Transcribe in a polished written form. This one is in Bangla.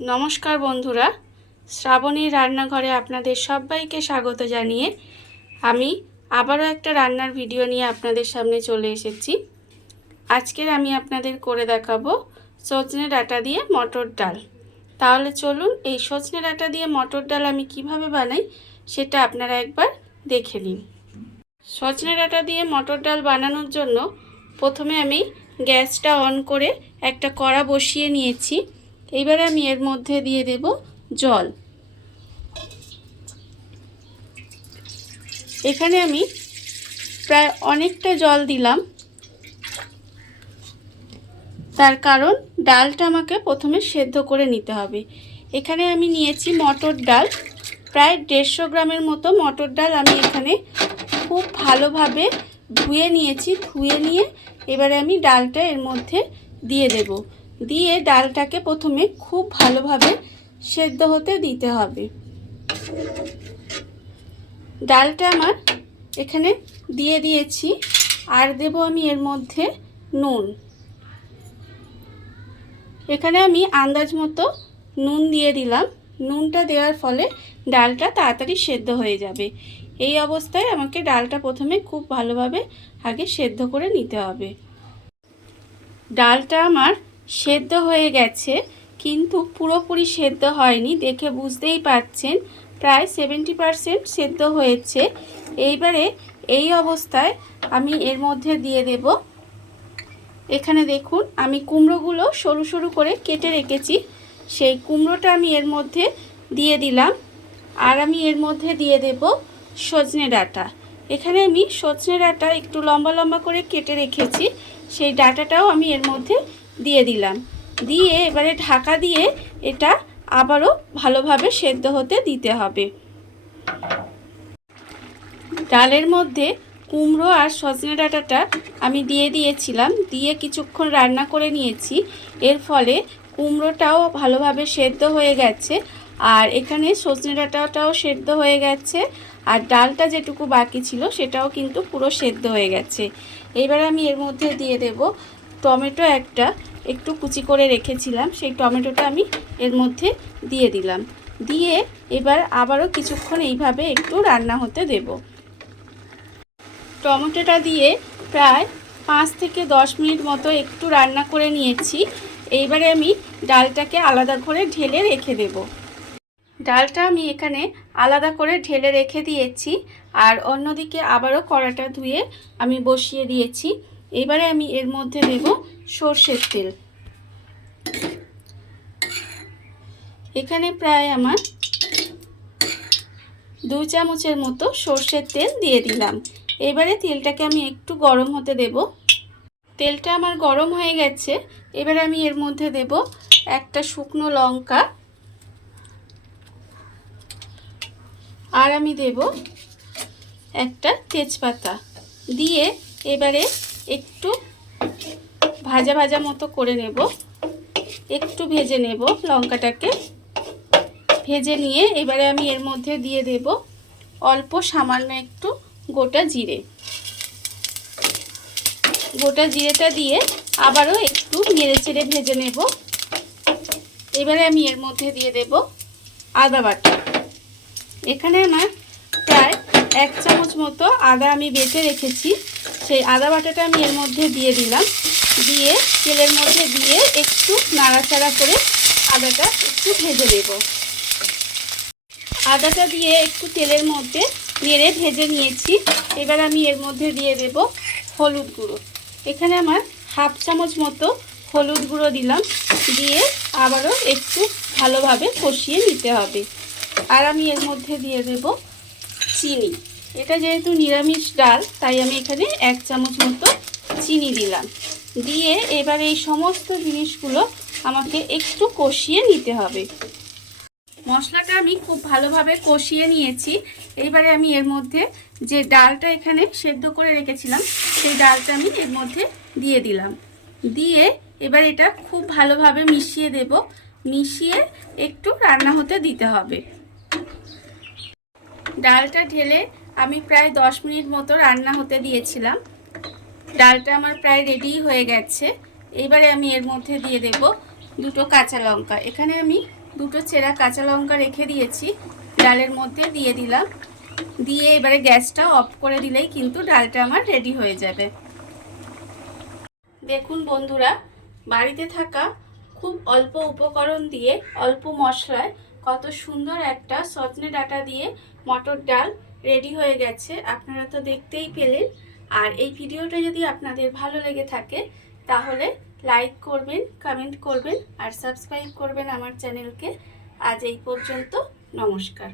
নমস্কার বন্ধুরা, শ্রাবণীর রান্নাঘরে আপনাদের সবাইকে স্বাগত জানিয়ে আমি আবারও একটা রান্নার ভিডিও নিয়ে আপনাদের সামনে চলে এসেছি। আজকের আমি আপনাদের করে দেখাবো সজনে ডাঁটা দিয়ে মটর ডাল। তাহলে চলুন এই সজনে ডাঁটা দিয়ে মটর ডাল আমি কিভাবে বানাই সেটা আপনারা একবার দেখে নিন। সজনে ডাঁটা দিয়ে মটর ডাল বানানোর জন্য প্রথমে আমি গ্যাসটা অন করে একটা কড়া বসিয়ে নিয়েছি। এবারে আমি এর মধ্যে দিয়ে দেব জল। এখানে আমি প্রায় অনেকটা জল দিলাম, তার কারণ ডালটা আমাকে প্রথমে সেদ্ধ করে নিতে হবে। এখানে আমি নিয়েছি মটর ডাল, প্রায় 150 গ্রামের মতো মটর ডাল আমি এখানে খুব ভালোভাবে ধুয়ে নিয়েছি। ধুয়ে নিয়ে এবারে আমি ডালটা এর মধ্যে দিয়ে দেব। দিয়ে ডালটাকে প্রথমে খুব ভালোভাবে সেদ্ধ হতে দিতে হবে। ডালটা আমার এখানে দিয়ে দিয়েছি, আর দেব আমি এর মধ্যে নুন। এখানে আমি আন্দাজ মতো নুন দিয়ে দিলাম। নুনটা দেওয়ার ফলে ডালটা তাড়াতাড়ি সেদ্ধ হয়ে যাবে। এই অবস্থায় আমাকে ডালটা প্রথমে খুব ভালোভাবে আগে সেদ্ধ করে নিতে হবে। ডালটা আমার সেদ্ধ হয়ে গেছে, কিন্তু পুরোপুরি সেদ্ধ হয়নি, দেখে বুঝতেই পারছেন প্রায় 70% সেদ্ধ হয়েছে। এইবারে এই অবস্থায় আমি এর মধ্যে দিয়ে দেব, এখানে দেখুন আমি কুমড়োগুলো সরু সরু করে কেটে রেখেছি, সেই কুমড়োটা আমি এর মধ্যে দিয়ে দিলাম। আর আমি এর মধ্যে দিয়ে দেব সজনে ডাঁটা। এখানে আমি সজনে ডাঁটা একটু লম্বা লম্বা করে কেটে রেখেছি, সেই ডাঁটাটাও আমি এর মধ্যে দিয়ে দিলাম। দিয়ে এবারে ঢাকা দিয়ে এটা আবারও ভালোভাবে সেদ্ধ হতে দিতে হবে। ডালের মধ্যে কুমড়ো আর সজনে ডাঁটাটা আমি দিয়ে দিয়েছিলাম, দিয়ে কিছুক্ষণ রান্না করে নিয়েছি। এর ফলে কুমড়োটাও ভালোভাবে সেদ্ধ হয়ে গেছে, আর এখানে সজনে ডাঁটাটাও সেদ্ধ হয়ে গেছে, আর ডালটা যেটুকু বাকি ছিল সেটাও কিন্তু পুরো সেদ্ধ হয়ে গেছে। এবার আমি এর মধ্যে দিয়ে দেব টমেটো, একটু কুচি করে রেখেছিলাম, সেই টমেটোটা আমি এর মধ্যে দিয়ে দিলাম। দিয়ে এবার আবারও কিছুক্ষণ এইভাবে একটু রান্না হতে দেব। টমেটোটা দিয়ে প্রায় 5 থেকে 10 মিনিট মতো একটু রান্না করে নিয়েছি। এইবারে আমি ডালটাকে আলাদা করে ঢেলে রেখে দেব। ডালটা আমি এখানে আলাদা করে ঢেলে রেখে দিয়েছি, আর অন্যদিকে আবারও কড়াটা ধুয়ে আমি বসিয়ে দিয়েছি। এবারে আমি এর মধ্যে দেব সর্ষের তেল। এখানে প্রায় আমার 2 চামচের মতো সর্ষের তেল দিয়ে দিলাম। এবারে তেলটাকে আমি একটু গরম হতে দেব। তেলটা আমার গরম হয়ে গেছে। এবারে আমি এর মধ্যে দেব একটা শুকনো লঙ্কা, আর আমি দেব একটা তেজপাতা। দিয়ে এবারে একটু ভাজা ভাজা মতো করে নেব, একটু ভেজে নেব লঙ্কাটাকে। ভেজে নিয়ে এবারে আমি এর মধ্যে দিয়ে দেব অল্প সামান্য একটু গোটা জিরে। গোটা জিরেটা দিয়ে আবারও একটু নেড়েচেড়ে ভেজে নেব। এবারে আমি এর মধ্যে দিয়ে দেব আদা বাটা। এখানে আমার প্রায় 1 চামচ মতো আদা আমি বেটে রেখেছি, সেই আদা বাটাটা আমি এর মধ্যে দিয়ে দিলাম। দিয়ে তেলের মধ্যে দিয়ে একটু নাড়াচাড়া করে আদাটা একটু ভেজে নেব। আদাটা দিয়ে একটু তেলের মধ্যে নেড়ে ভেজে নিয়েছি। এবার আমি এর মধ্যে দিয়ে দেব হলুদ গুঁড়ো। এখানে আমার 1/2 চামচ মতো হলুদ গুঁড়ো দিলাম। দিয়ে আবারও একটু ভালোভাবে কষিয়ে নিতে হবে। আর আমি এর মধ্যে দিয়ে দেব চিনি। এটা যেহেতু নিরামিষ ডাল, তাই আমি এখানে 1 চামচ মতো চিনি দিলাম। দিয়ে এবার এই সমস্ত জিনিসগুলো আমাকে একটু কষিয়ে নিতে হবে। মশলাটা আমি খুব ভালোভাবে কষিয়ে নিয়েছি। এইবারে আমি এর মধ্যে যে ডালটা এখানে সেদ্ধ করে রেখেছিলাম, সেই ডালটা আমি এর মধ্যে দিয়ে দিলাম। দিয়ে এবার এটা খুব ভালোভাবে মিশিয়ে দেব। মিশিয়ে একটু রান্না হতে দিতে হবে। ডালটা ঢেলে আমি প্রায় 10 মিনিট মতো রান্না হতে দিয়েছিলাম। ডালটা আমার প্রায় রেডি হয়ে গেছে। এবারে আমি এর মধ্যে দিয়ে দেব 2টো কাঁচা লঙ্কা। এখানে আমি দুটো চেরা কাঁচা লঙ্কা রেখে দিয়েছি, ডালের মধ্যে দিয়ে দিলাম। দিয়ে এবারে গ্যাসটা অফ করে দিলেই কিন্তু ডালটা আমার রেডি হয়ে যাবে। দেখুন বন্ধুরা, বাড়িতে থাকা খুব অল্প উপকরণ দিয়ে, অল্প মশলায় কত সুন্দর একটা সজনে ডাঁটা দিয়ে মটর ডাল রেডি হয়ে গেছে। আপনারা তো দেখতেই পেলেন। আর এই ভিডিওটা যদি আপনাদের ভালো লেগে থাকে তাহলে লাইক করবেন, কমেন্ট করবেন আর সাবস্ক্রাইব করবেন আমার চ্যানেলকে। আজ এই পর্যন্ত, নমস্কার।